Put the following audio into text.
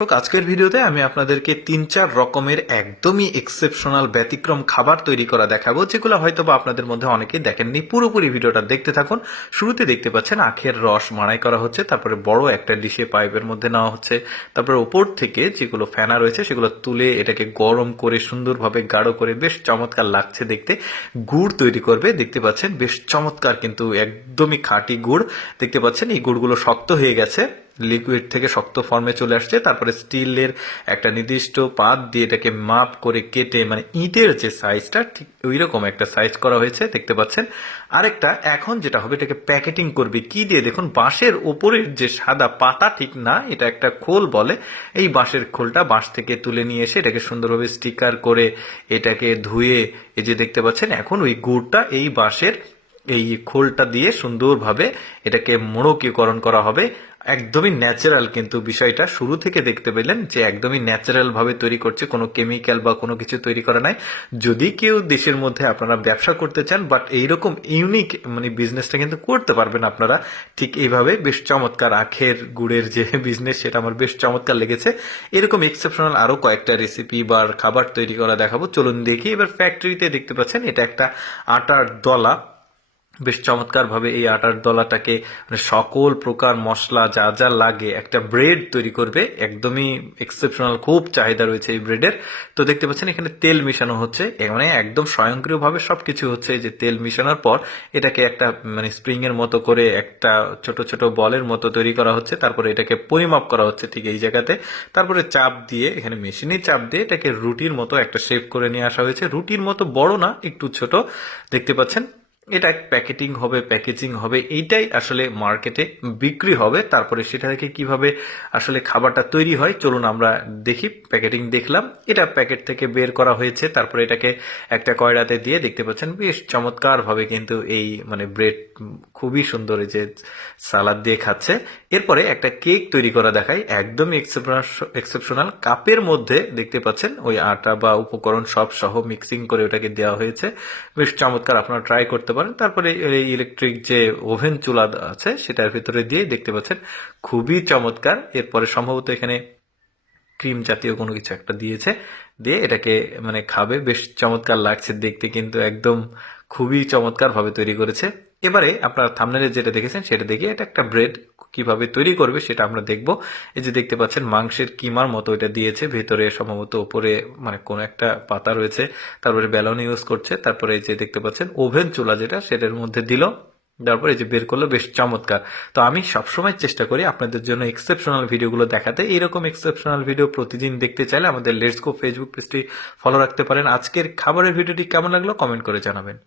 আজকের ভিডিওতে আমি আপনাদেরকে ৩-৪ রকমের একদমই এক্সেপশনাল ব্যতিক্রম খাবার তৈরি করা দেখাবো, যেগুলো হয়তো বা আপনাদের মধ্যে অনেকেই দেখেননি। পুরোপুরি ভিডিওটা দেখতে থাকুন। শুরুতে দেখতে পাচ্ছেন আখের রস মাড়াই করা হচ্ছে, তারপরে বড় একটা ডিশে পাইপের মধ্যে নেওয়া হচ্ছে, তারপরে ওপর থেকে যেগুলো ফেনা রয়েছে সেগুলো তুলে এটাকে গরম করে সুন্দরভাবে গাঢ় করে বেশ চমৎকার লাগছে দেখতে গুড় তৈরি করবে। দেখতে পাচ্ছেন বেশ চমৎকার, কিন্তু একদমই খাঁটি গুড়। দেখতে পাচ্ছেন এই গুড়গুলো শক্ত হয়ে গেছে, লিকুইড থেকে শক্ত ফর্মে চলে আসছে। তারপরে স্টিলের একটা নির্দিষ্ট পাত দিয়ে এটাকে মাপ করে কেটে, মানে ইটের যে সাইজটা ঠিক ওই রকম একটা সাইজ করা হয়েছে দেখতে পাচ্ছেন। আরেকটা এখন যেটা হবে, এটাকে প্যাকেটিং করবে কি দিয়ে, দেখুন বাঁশের ওপরের যে সাদা পাতা ঠিক না, এটা একটা খোল বলে। এই বাঁশের খোলটা বাঁশ থেকে তুলে নিয়ে এসে এটাকে সুন্দরভাবে স্টিকার করে এটাকে ধুয়ে, এই যে দেখতে পাচ্ছেন এখন ওই গুড়টা এই বাঁশের এই খোলটা দিয়ে সুন্দরভাবে এটাকে মোড়কীকরণ করা হবে। একদমই ন্যাচারাল, কিন্তু বিষয়টা শুরু থেকে দেখতে পেলেন যে একদমই ন্যাচারাল ভাবে তৈরি করছে, কোনো কেমিক্যাল বা কোনো কিছু তৈরি করা নাই। যদি কেউ দেশের মধ্যে আপনারা ব্যবসা করতে চান, বাট এইরকম ইউনিক মানে বিজনেসটা কিন্তু করতে পারবেন আপনারা ঠিক এইভাবে। বেশ চমৎকার আখের গুড়ের যে বিজনেস, সেটা আমার বেশ চমৎকার লেগেছে। এরকম এক্সেপশনাল আরো কয়েকটা রেসিপি বা খাবার তৈরি করা দেখাবো, চলুন দেখি। এবার ফ্যাক্টরিতে দেখতে পাচ্ছেন এটা একটা আটার দলা। বেশ চমৎকার ভাবে এই আটার দলাটাকে মানে সকল প্রকার মশলা যা যা লাগে একটা ব্রেড তৈরি করবে। একদমই এক্সেপশনাল, খুব চাহিদা রয়েছে এই ব্রেডের। তো দেখতে পাচ্ছেন এখানে তেল মিশানো হচ্ছে, মানে একদম স্বয়ংক্রিয়ভাবে সবকিছু হচ্ছে। যে তেল মিশানোর পর এটাকে একটা মানে স্প্রিং এর মতো করে একটা ছোট ছোট বলের মতো তৈরি করা হচ্ছে, তারপরে এটাকে পরিমাপ করা হচ্ছে ঠিক এই জায়গাতে। তারপরে চাপ দিয়ে, এখানে মেশিনে চাপ দিয়ে এটাকে রুটির মতো একটা শেপ করে নিয়ে আসা হয়েছে। রুটির মতো বড় না, একটু ছোট দেখতে পাচ্ছেন। এটা প্যাকেটিং হবে, প্যাকেজিং হবে, এইটাই আসলে মার্কেটে বিক্রি হবে। তারপরে সেটা থেকে কিভাবে আসলে খাবারটা তৈরি হয় চলুন আমরা দেখি। প্যাকেটিং দেখলাম, এটা প্যাকেট থেকে বের করা হয়েছে, তারপরে এটাকে একটা কয়রাতে দিয়ে দেখতে পাচ্ছেন বেশ চমৎকার ভাবে কিন্তু এই মানে ব্রেড খুবই সুন্দর, এই যে সালাদ দিয়ে খাচ্ছে। এরপরে একটা কেক তৈরি করা দেখায়, একদমই এক্সেপশনাল। কাপের মধ্যে দেখতে পাচ্ছেন ওই আটা বা উপকরণ সব সহ মিক্সিং করে ওটাকে দেওয়া হয়েছে। বেশ চমৎকার, আপনারা ট্রাই করতে পারেন। তারপরে এই ইলেকট্রিক যে ওভেন চুলা আছে সেটার ভিতরে দিয়ে দেখতে পাচ্ছেন খুবই চমৎকার। এরপরে সম্ভবত এখানে ক্রিম জাতীয় কোনো কিছু একটা দিয়েছে, দিয়ে এটাকে মানে খাবে। বেশ চমৎকার লাগছে দেখতে, কিন্তু একদম খুবই চমৎকার ভাবে তৈরি করেছে। এবারে আপনারা থাম্বনেলে যেটা দেখেছেন সেটা দেখে এটা একটা ব্রেড কিভাবে তৈরি করবে সেটা আমরা দেখব। এই যে দেখতে পাচ্ছেন মাংসের কিমার মতো এটা দিয়েছে, ভেতরে সম্ভবত উপরে মানে কোনো একটা পাতা রয়েছে, তারপরে বেলন ইউজ করছে। তারপরে এই যে দেখতে পাচ্ছেন ওভেন চুলা যেটা, সেটার মধ্যে দিল, তারপরে যে বের করলো, বেশ চমৎকার। তো আমি সবসময় চেষ্টা করি আপনাদের জন্য এক্সেপশনাল ভিডিওগুলো দেখাতে। এইরকম এক্সেপশনাল ভিডিও প্রতিদিন দেখতে চাইলে আমাদের লেটস গো ফেসবুক পেজটি ফলো রাখতে পারেন। আজকের খাবারের ভিডিওটি কেমন লাগলো কমেন্ট করে জানাবেন।